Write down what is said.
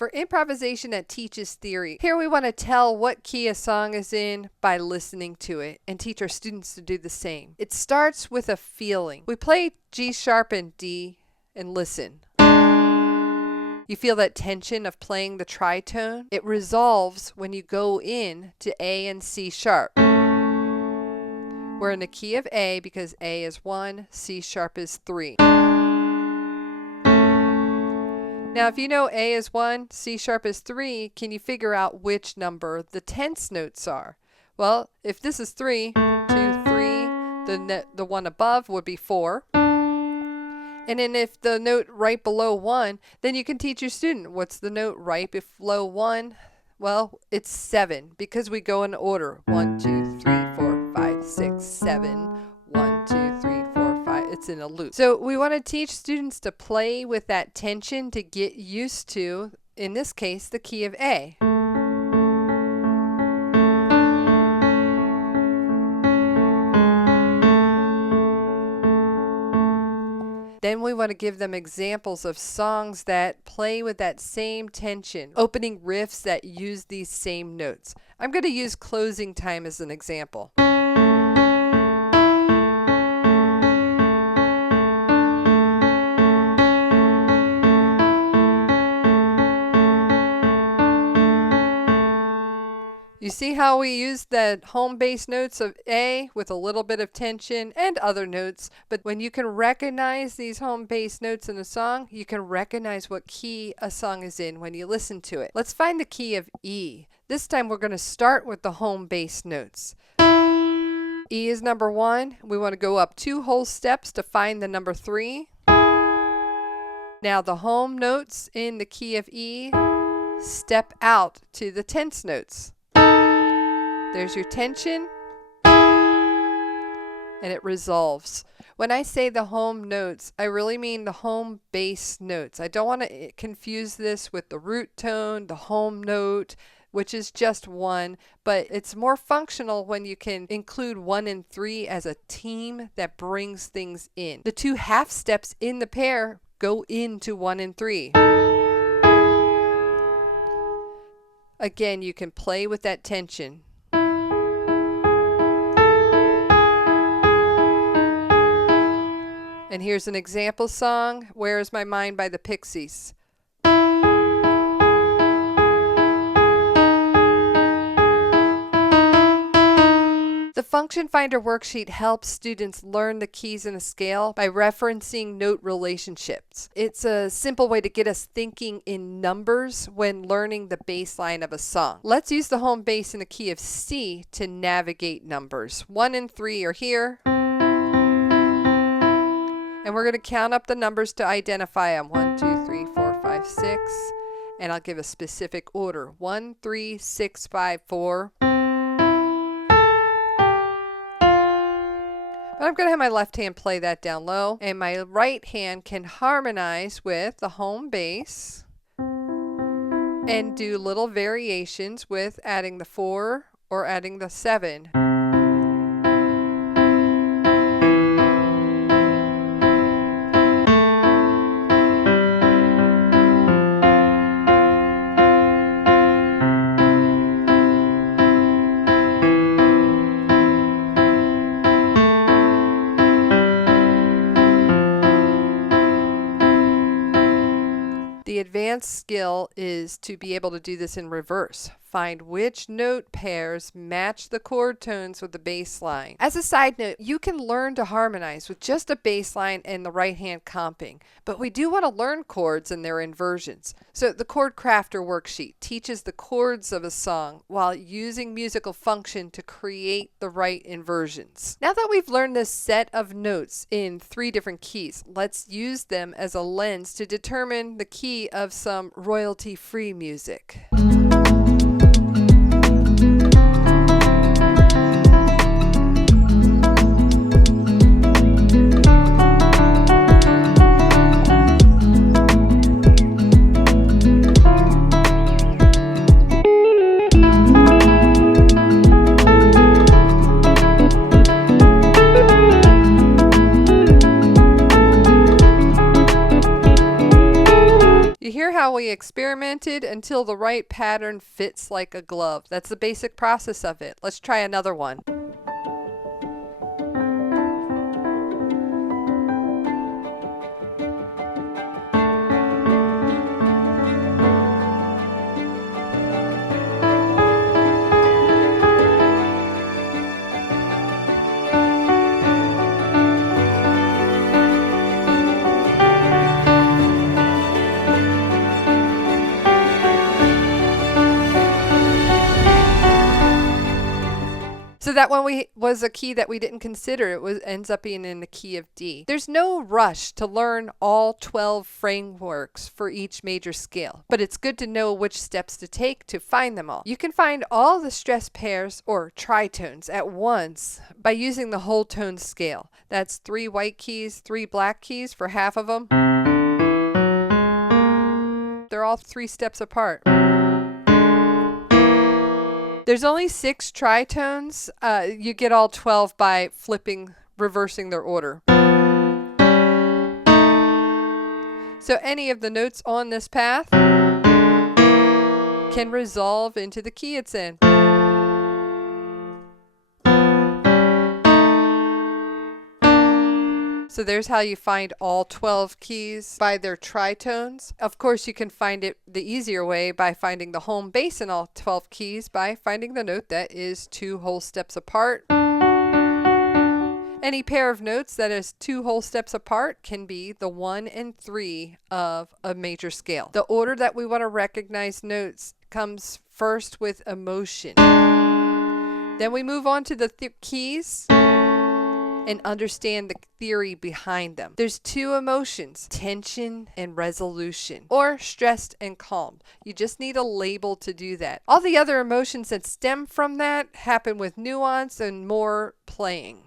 For improvisation that teaches theory, here we want to tell what key a song is in by listening to it and teach our students to do the same. It starts with a feeling. We play G sharp and D and listen. You feel that tension of playing the tritone? It resolves when you go in to A and C sharp. We're in the key of A because A is 1, C sharp is 3. Now if you know A is 1, C sharp is 3, can you figure out which number the tense notes are? Well, if this is 3, 2, 3, the one above would be 4. And then if the note right below 1, then you can teach your student what's the note right below 1. Well, it's 7 because we go in order. 1, 2, 3, 4, 5, 6, 7. 1, 2, 3, 4, 5. It's in a loop. So we want to teach students to play with that tension to get used to, in this case, the key of A. Then we want to give them examples of songs that play with that same tension, opening riffs that use these same notes. I'm going to use Closing Time as an example. You see how we use the home bass notes of A with a little bit of tension and other notes, but when you can recognize these home bass notes in a song, you can recognize what key a song is in when you listen to it. Let's find the key of E. This time we're going to start with the home bass notes. E is number 1. We want to go up 2 whole steps to find the number 3. Now the home notes in the key of E step out to the tense notes. There's your tension, and it resolves. When I say the home notes, I really mean the home bass notes. I don't want to confuse this with the root tone, the home note, which is just 1, but it's more functional when you can include 1 and 3 as a team that brings things in. The 2 half steps in the pair go into 1 and 3. Again, you can play with that tension. And here's an example song, Where Is My Mind by the Pixies. The Function Finder worksheet helps students learn the keys in a scale by referencing note relationships. It's a simple way to get us thinking in numbers when learning the bass line of a song. Let's use the home bass in the key of C to navigate numbers. 1 and 3 are here. And we're going to count up the numbers to identify them. 1, 2, 3, 4, 5, 6. And I'll give a specific order. 1, 3, 6, 5, 4. But I'm going to have my left hand play that down low, and my right hand can harmonize with the home bass and do little variations with adding the 4 or adding the 7. The advanced skill is to be able to do this in reverse. Find which note pairs match the chord tones with the bass line. As a side note, you can learn to harmonize with just a bass line and the right hand comping, but we do want to learn chords and their inversions. So the Chord Crafter worksheet teaches the chords of a song while using musical function to create the right inversions. Now that we've learned this set of notes in 3 different keys, let's use them as a lens to determine the key of some royalty-free music. You hear how we experimented until the right pattern fits like a glove. That's the basic process of it. Let's try another one. So that one was a key that we didn't consider. It ends up being in the key of D. There's no rush to learn all 12 frameworks for each major scale, but it's good to know which steps to take to find them all. You can find all the stress pairs or tritones at once by using the whole tone scale. That's 3 white keys, 3 black keys for half of them. They're all 3 steps apart. There's only 6 tritones. You get all 12 by reversing their order. So any of the notes on this path can resolve into the key it's in. So there's how you find all 12 keys by their tritones. Of course, you can find it the easier way by finding the home bass in all 12 keys by finding the note that is 2 whole steps apart. Any pair of notes that is 2 whole steps apart can be the 1 and 3 of a major scale. The order that we want to recognize notes comes first with emotion. Then we move on to the keys and understand the theory behind them. There's 2 emotions, tension and resolution, or stressed and calm. You just need a label to do that. All the other emotions that stem from that happen with nuance and more playing.